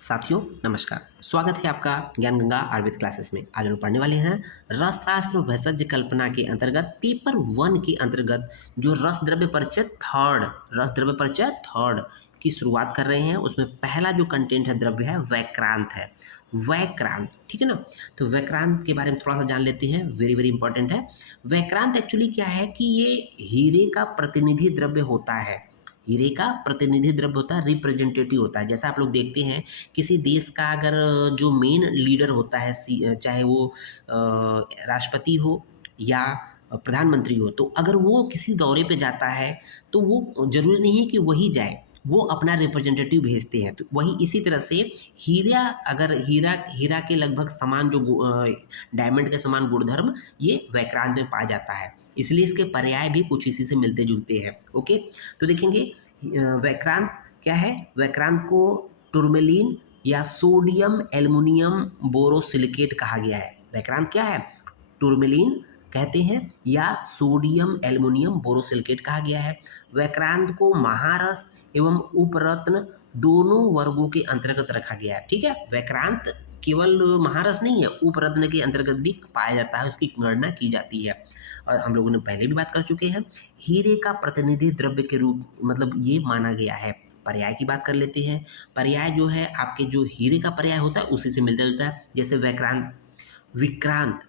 साथियों नमस्कार। स्वागत है आपका ज्ञान गंगा आयुर्वेद क्लासेस में। आज हम पढ़ने वाले हैं रसशास्त्र व भेषज कल्पना के अंतर्गत पेपर 1 के अंतर्गत जो रस द्रव्य परिचय थर्ड की शुरुआत कर रहे हैं। उसमें पहला जो कंटेंट है द्रव्य है वैक्रांत है। वैक्रांत, ठीक है ना। तो वैक्रांत के बारे में थोड़ा सा जान लेते हैं, वेरी वेरी इंपॉर्टेंट है। वैक्रांत एक्चुअली क्या है कि ये हीरे का प्रतिनिधि द्रव्य होता है। हीरे का प्रतिनिधि द्रव्य होता है, रिप्रेजेंटेटिव होता है। जैसा आप लोग देखते हैं किसी देश का अगर जो मेन लीडर होता है, चाहे वो राष्ट्रपति हो या प्रधानमंत्री हो, तो अगर वो किसी दौरे पे जाता है तो वो ज़रूरी नहीं है कि वही जाए, वो अपना रिप्रेजेंटेटिव भेजते हैं। तो वही इसी तरह से हीरा के लगभग समान जो डायमंड के समान गुणधर्म ये वैक्रांत में पाया जाता है, इसलिए इसके पर्याय भी कुछ इसी से मिलते जुलते हैं। ओके, तो देखेंगे वैक्रांत क्या है। वैक्रांत को टूरमेलिन या सोडियम एल्युमिनियम बोरोसिलिकेट कहा गया है। वैक्रांत क्या है, टूरमेलिन कहते हैं या सोडियम एल्युमिनियम बोरोसिलिकेट कहा गया है। वैक्रांत को महारस एवं उपरत्न दोनों वर्गों के अंतर्गत रखा गया है। ठीक है, वैक्रांत केवल महारस नहीं है, उपरत्न के अंतर्गत भी पाया जाता है, उसकी गणना की जाती है। और हम लोगों ने पहले भी बात कर चुके हैं, हीरे का प्रतिनिधि द्रव्य के रूप मतलब ये माना गया है। पर्याय की बात कर लेते हैं। पर्याय जो है आपके जो हीरे का पर्याय होता है उसी से मिलता जुलता है। जैसे वैक्रांत, विक्रांत,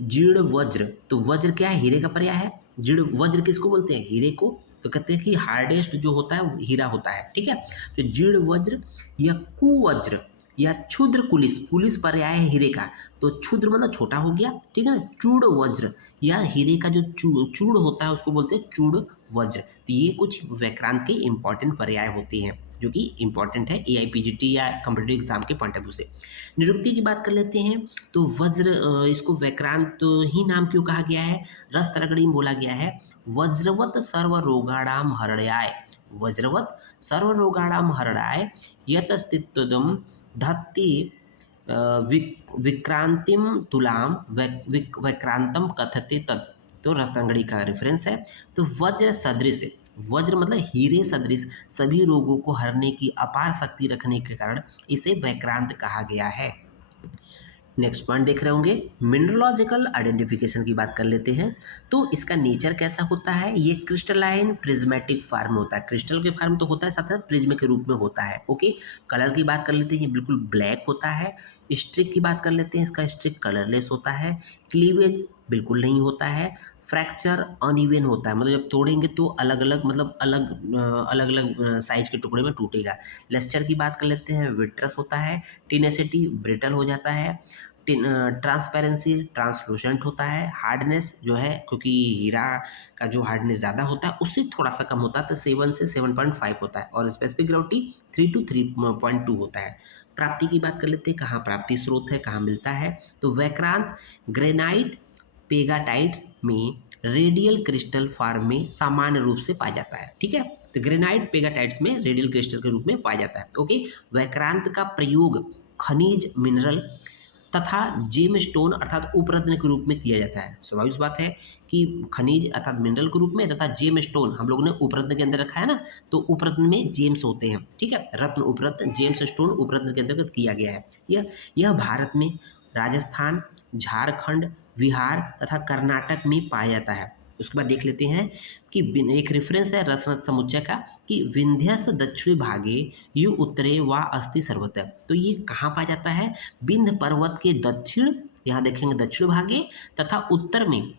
जीर्ण वज्र। तो वज्र क्या है, हीरे का पर्याय है। जीर्ण वज्र किसको बोलते हैं, हीरे को। तो कहते हैं कि हार्डेस्ट जो होता है वो हीरा होता है। ठीक है, तो जीर्ण वज्र या कुवज्र या क्षुद्र कुलिस, कुलिस पर्याय है हीरे का, तो क्षुद्र मतलब छोटा हो गया। ठीक है ना। चूड़ वज्र या हीरे का जो चूड़ होता है उसको बोलते हैं चूड़ वज्र। तो ये कुछ वैक्रांत के इंपॉर्टेंट पर्याय होते हैं जो कि इंपॉर्टेंट है एआईपीजीटी या कॉम्पिटिटिव एग्जाम के पॉइंट ऑफ व्यू से। निरुक्ति की बात कर लेते हैं। तो वज्र इसको वैक्रांत ही नाम क्यों कहा गया है, रस तरगड़ी में बोला गया है वज्रवत सर्वरोगाणाम हरण्याय, वज्रवत सर्वरोगाणाम हरण्याय यतस्तित्वदम धत्ति विक्रांतिम तुलाम वैक्रांतम कथते तत्। तो रसतंगड़ी का रेफरेंस है। तो वज्र सदृश, वज्र मतलब हीरे सदृश सभी रोगों को हरने की अपार शक्ति रखने के कारण इसे वैक्रांत कहा गया है। नेक्स्ट पॉइंट देख रहे होंगे, मिनरलॉजिकल आइडेंटिफिकेशन की बात कर लेते हैं। तो इसका नेचर कैसा होता है, ये क्रिस्टलाइन प्रिज्मेटिक फार्म होता है। क्रिस्टल के फार्म तो होता है, साथ साथ प्रिज्म के रूप में होता है। ओके, कलर की बात कर लेते हैं, ये बिल्कुल ब्लैक होता है। स्ट्रिक की बात कर लेते हैं, इसका स्ट्रिक कलरलेस होता है। क्लीवेज बिल्कुल नहीं होता है। फ्रैक्चर अनइवन होता है, मतलब जब तोड़ेंगे तो अलग अलग मतलब अलग अलग साइज के टुकड़े में टूटेगा। लेस्चर की बात कर लेते हैं, विट्रस होता है। टिनेसिटी ब्रिटल हो जाता है। ट्रांसपेरेंसी ट्रांसलूसेंट होता है। हार्डनेस जो है, क्योंकि हीरा का जो हार्डनेस ज़्यादा होता है उससे थोड़ा सा कम होता है, तो 7 से 7.5 होता है। और स्पेसिफिक ग्रेविटी 3 to 3.2 होता है। प्राप्ति की बात कर लेते हैं, कहाँ प्राप्ति स्रोत है, कहाँ मिलता है। तो वैक्रांत ग्रेनाइट पेगाटाइट्स में रेडियल क्रिस्टल फॉर्म में सामान्य रूप से पाया जाता है। ठीक है, तो ग्रेनाइट पेगाटाइट्स में रेडियल क्रिस्टल के रूप में पाया जाता है। ओके, वैक्रांत का प्रयोग खनिज मिनरल तथा जेम स्टोन अर्थात उपरत्न के रूप में किया जाता है। स्वाभाविक बात है कि खनिज अर्थात मिनरल के रूप में तथा जेम स्टोन हम लोगों ने उपरत्न के अंदर रखा है ना, तो उपरत्न में जेम्स होते हैं। ठीक है, रत्न उपरत्न जेम्स स्टोन उपरत्न के अंतर्गत किया गया है। यह भारत में राजस्थान, झारखंड, बिहार तथा कर्नाटक में पाया जाता है। उसके बाद देख लेते हैं कि एक रेफरेंस है रसरत समुच्चय का कि विंध्यस दक्षिणी भागे यु उत्तरे व अस्ति सर्वतः। तो ये कहाँ पाया जाता है, विंध्य पर्वत के दक्षिण, यहाँ देखेंगे दक्षिण भागे तथा उत्तर में,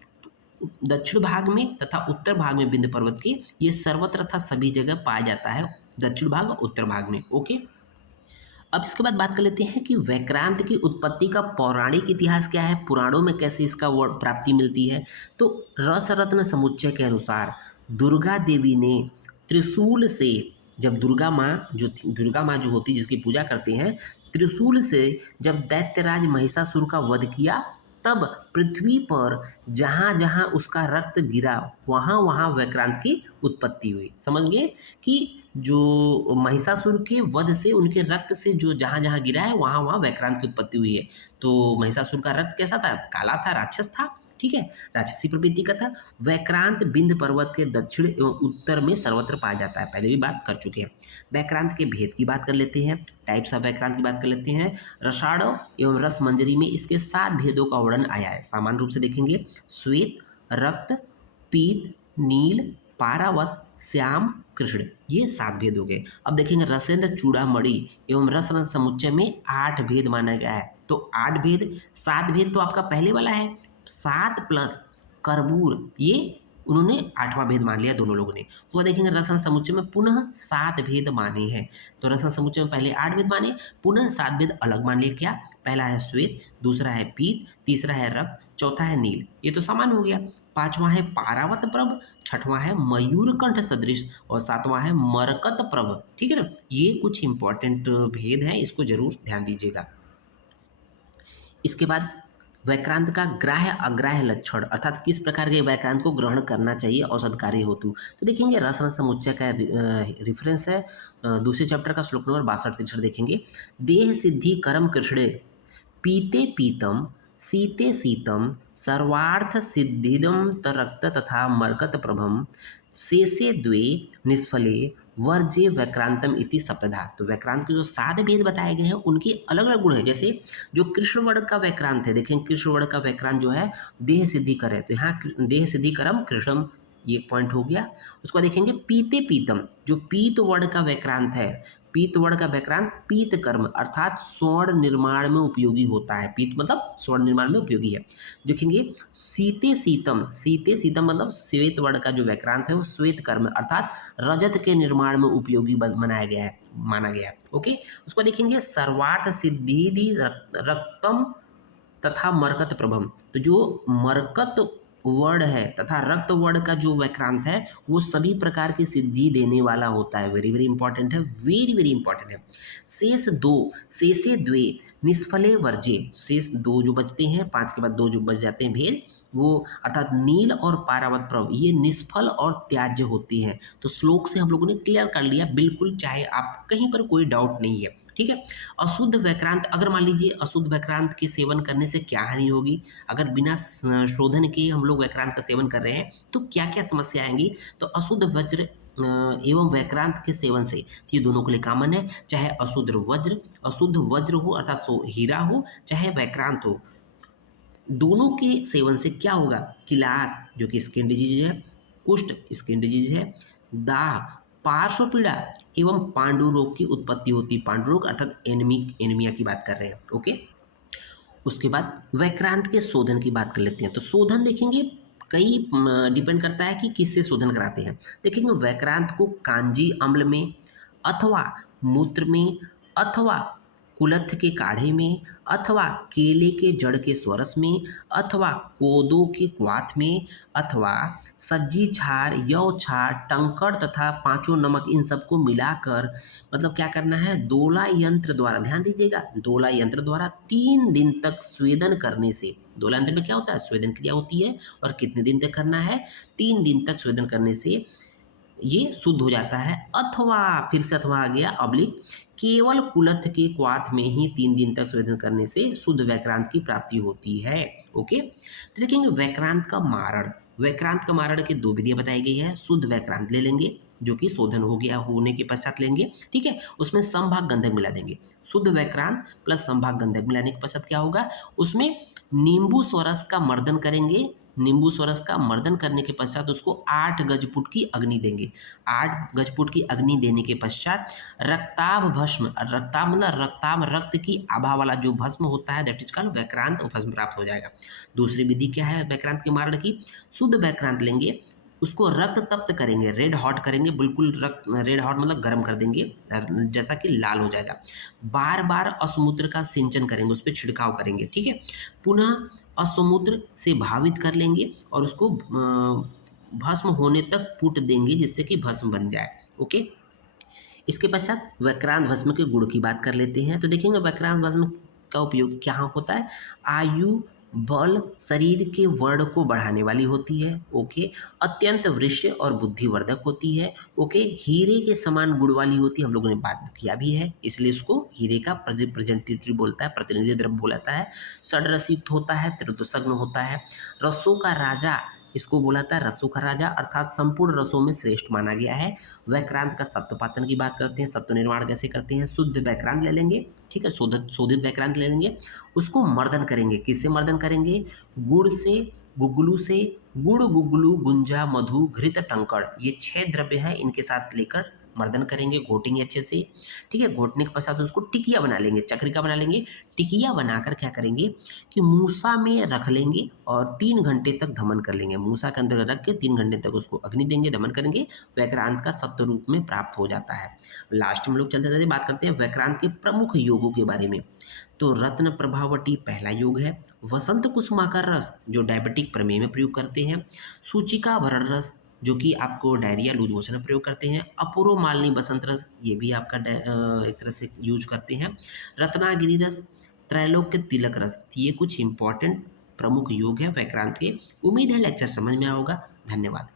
दक्षिण भाग में तथा उत्तर भाग में विंध्य पर्वत के, ये सर्वत्र तथा सभी जगह पाया जाता है, दक्षिण भाग और उत्तर भाग में। ओके, अब इसके बाद बात कर लेते हैं कि वैक्रांत की उत्पत्ति का पौराणिक इतिहास क्या है, पुराणों में कैसे इसका प्राप्ति मिलती है। तो रसरत्न समुच्चय के अनुसार दुर्गा देवी ने त्रिशूल से, जब दुर्गा माँ जो होती जिसकी पूजा करते हैं, त्रिशूल से जब दैत्यराज महिषासुर का वध किया, तब पृथ्वी पर जहाँ जहाँ उसका रक्त गिरा वहाँ वहाँ वैक्रांत की उत्पत्ति हुई। समझ गए कि जो महिषासुर के वध से उनके रक्त से जो जहाँ जहाँ गिरा है वहाँ वहाँ वैक्रांत की उत्पत्ति हुई है। तो महिषासुर का रक्त कैसा था, काला था, राक्षस था। ठीक है। राक्षसी प्रवृत्ति का था। वैक्रांत विंध्य पर्वत के दक्षिण एवं उत्तर में सर्वत्र पाया जाता है, पहले भी बात कर चुके हैं। वैक्रांत के भेद की बात कर लेते हैं, टाइप्स ऑफ वैक्रांत की बात कर लेते हैं। रसाढ़व एवं रस मंजरी में इसके 7 भेदों का वर्णन आया है। सामान्य रूप से देखेंगे, श्वेत, रक्त, पीत, नील, पारावत, श्याम, कृष्ण, ये 7 भेद हो गए। अब देखेंगे रसेंद्र चूड़ामणि एवं रस समुच्चय में 8 भेद माना गया है। तो 8 भेद, 7 भेद तो आपका पहले वाला है, 7 प्लस कर्बूर, ये उन्होंने 8वां भेद मान लिया दोनों लोगों ने। तो देखेंगे रसन समुच्चय में पुनः 7 भेद माने हैं। तो रसन समुच्चय में पहले 8 भेद माने, पुनः 7 भेद अलग मान लिए। क्या? पहला है श्वेत, दूसरा है पीत, तीसरा है रक्त, चौथा है नील, ये तो सामान्य हो गया। 5वां है पारावत प्रभ, 6वां है मयूरकंठ सदृश और 7वां है मरकत प्रभ, ठीक है ना। ये कुछ इंपॉर्टेंट भेद हैं, इसको जरूर ध्यान दीजिएगा। इसके बाद वैक्रांत का ग्राह्य अग्राह्य लक्षण, अर्थात किस प्रकार के वैक्रांत को ग्रहण करना चाहिए औषध कार्य हेतु। तो देखेंगे रसन समुच्चय का रेफरेंस है दूसरे चैप्टर का श्लोक नंबर 62-63 देखेंगे। देह सिद्धि करम कृष्णे पीते पीतम सीते शीतम सर्वार्थ सिद्धिदम तरक्त तथा मरकत प्रभम शेषे द्वे निष्फले वर्जे वैक्रांतम इति सप्तधा। तो वैक्रांत के जो 7 भेद बताए गए हैं उनके अलग अलग गुण हैं। जैसे जो कृष्ण वर्ण का वैक्रांत है, देखें कृष्ण वर्ण का वैक्रांत जो है देह सिद्धि कर है, तो यहाँ देह सिद्धि करम कृष्णम, ये पॉइंट हो गया। उसको देखेंगे पीते पीतम, जो पीत वर्ण का वैक्रांत है, पीत वर्ण का वैक्रांत पीत कर्म अर्थात स्वर्ण निर्माण में उपयोगी होता है। पीत मतलब स्वर्ण निर्माण में उपयोगी है। देखेंगे सीते शीतम, सीते शीतम मतलब श्वेत वर्ण का जो वैक्रांत है वो श्वेत कर्म अर्थात रजत के निर्माण में उपयोगी बनाया गया है, माना गया है। ओके, उसको देखेंगे सर्वार्थ सिद्धि रक्तम तथा मरकत प्रभम। तो जो मरकत वर्ण है तथा रक्त वर्ण का जो वैक्रांत है वो सभी प्रकार की सिद्धि देने वाला होता है। वेरी वेरी इंपॉर्टेंट है, वेरी वेरी इंपॉर्टेंट है। शेष 2, शेषे द्वे निष्फले वर्जे, शेष 2 जो बचते हैं, 5 के बाद 2 जो बच जाते हैं भेद, वो अर्थात नील और पारावत प्रभ ये निष्फल और त्याज्य होती हैं। तो श्लोक से हम लोगों ने क्लियर कर लिया बिल्कुल, चाहे आप कहीं पर कोई डाउट नहीं है, ठीक है। अशुद्ध वैक्रांत, अगर मान लीजिए अशुद्ध वैक्रांत के सेवन करने से क्या हानि होगी, अगर बिना शोधन के हम लोग वैक्रांत का सेवन कर रहे हैं तो क्या क्या समस्या आएंगी। तो अशुद्ध वज्र एवं वैक्रांत के सेवन से, ये दोनों के लिए कॉमन है, चाहे अशुद्ध वज्र हो अर्थात हीरा हो, चाहे वैक्रांत हो, दोनों के सेवन से क्या होगा, किलास जो कि स्किन डिजीज है, कुष्ठ स्किन डिजीज है, दाह पार्श्व पीड़ा एवं पांडु रोग की उत्पत्ति होती है। पांडु रोग अर्थात एनीमिया की बात कर रहे हैं। ओके, उसके बाद वैक्रांत के शोधन की बात कर लेते हैं। तो शोधन देखेंगे कई डिपेंड करता है कि किससे शोधन कराते हैं। देखेंगे वैक्रांत को कांजी अम्ल में अथवा मूत्र में अथवा कुलथ के काढ़े में अथवा केले के जड़ के स्वरस में अथवा कोदो के क्वाथ में अथवा सज्जी छार यव छार टंकड़ तथा 5 नमक इन सबको मिलाकर, मतलब क्या करना है, दोला यंत्र द्वारा, ध्यान दीजिएगा, दोला यंत्र द्वारा 3 दिन तक स्वेदन करने से, दोला यंत्र में क्या होता है, स्वेदन क्रिया होती है, और कितने दिन तक करना है, 3 दिन तक स्वेदन करने से ये शुद्ध हो जाता है। अथवा, फिर से अथवा आ गया अब्लिक, केवल कुलथ के क्वाथ में ही 3 दिन तक स्वेदन करने से शुद्ध वैक्रांत की प्राप्ति होती है। ओके, तो देखेंगे वैक्रांत का मारण, वैक्रांत का मारण की 2 विधियां बताई गई है। शुद्ध वैक्रांत ले लेंगे जो कि शोधन हो गया होने के पश्चात लेंगे, ठीक है, उसमें संभाग गंधक मिला देंगे। शुद्ध वैक्रांत प्लस संभाग गंधक मिलाने के पश्चात क्या होगा, उसमें नींबू स्वरस का मर्दन करेंगे। नींबू स्वरस का मर्दन करने के पश्चात उसको 8 गजपुट की अग्नि देंगे। 8 गजपुट की अग्नि देने के पश्चात रक्ताभ भस्म, रक्ताभ मतलब रक्ताभ रक्त की आभा वाला जो भस्म होता है दैट इज कॉल्ड वैक्रांत भस्म प्राप्त हो जाएगा। दूसरी विधि क्या है वैक्रांत के मारण की, शुद्ध वैक्रांत लेंगे, उसको रक्त तप्त करेंगे, रेड हॉट करेंगे, बिल्कुल रक्त रेड हॉट मतलब गर्म कर देंगे जैसा कि लाल हो जाएगा। बार बार असमुद्र का सिंचन करेंगे, उस पर छिड़काव करेंगे, ठीक है। पुनः असमुद्र से भावित कर लेंगे और उसको भस्म होने तक पुट देंगे जिससे कि भस्म बन जाए। ओके, इसके पश्चात वैक्रांत भस्म के गुण की बात कर लेते हैं। तो देखेंगे वैक्रांत भस्म का उपयोग क्या होता है, आयु बल शरीर के वर्ण को बढ़ाने वाली होती है। ओके। अत्यंत वृष्य और बुद्धिवर्धक होती है। ओके। हीरे के समान गुण वाली होती है, हम लोगों ने बात किया भी है, इसलिए इसको हीरे का प्रेजेंटेटिव बोलता है, प्रतिनिधि द्रव्य बोलाता है। षड्रसयुक्त होता है, त्रिदोषग्न होता है। रसों का राजा इसको बोला था, रसों का राजा अर्थात संपूर्ण रसों में श्रेष्ठ माना गया है। वैक्रांत का सत्वपातन की बात करते हैं, सत्व निर्माण कैसे करते हैं, शुद्ध वैक्रांत ले लेंगे, ठीक है, शोधित शोधित वैक्रांत ले लेंगे, उसको मर्दन करेंगे। किससे मर्दन करेंगे? गुड़ से, गुगलू से, गुड़, गुगलू, गुंजा, मधु, घृत, टंकड़, ये 6 द्रव्य हैं, इनके साथ लेकर मर्दन करेंगे, घोटेंगे अच्छे से, ठीक है। घोटने के पश्चात उसको टिकिया बना लेंगे, चक्रिका बना लेंगे। टिकिया बनाकर क्या करेंगे कि मूसा में रख लेंगे और 3 घंटे तक दमन कर लेंगे। मूसा के अंदर रख के 3 घंटे तक उसको अग्नि देंगे, दमन करेंगे, वैक्रांत का सत्व रूप में प्राप्त हो जाता है। लास्ट में लोग चलते चलते बात करते हैं वैक्रांत के प्रमुख योगों के बारे में। तो रत्न प्रभावटी पहला योग है। वसंत कुसुमाकर रस जो डायबिटिक प्रमेह में प्रयोग करते हैं। सूचिका भरण रस जो कि आपको डायरिया लूज मोशन में प्रयोग करते हैं। अपूर्व मालिनी बसंत रस ये भी आपका एक तरह से यूज करते हैं। रत्नागिरी रस, त्रैलोक्य तिलक रस, ये कुछ इंपॉर्टेंट प्रमुख योग है वैक्रांत के। उम्मीद है लेक्चर समझ में आया होगा। धन्यवाद।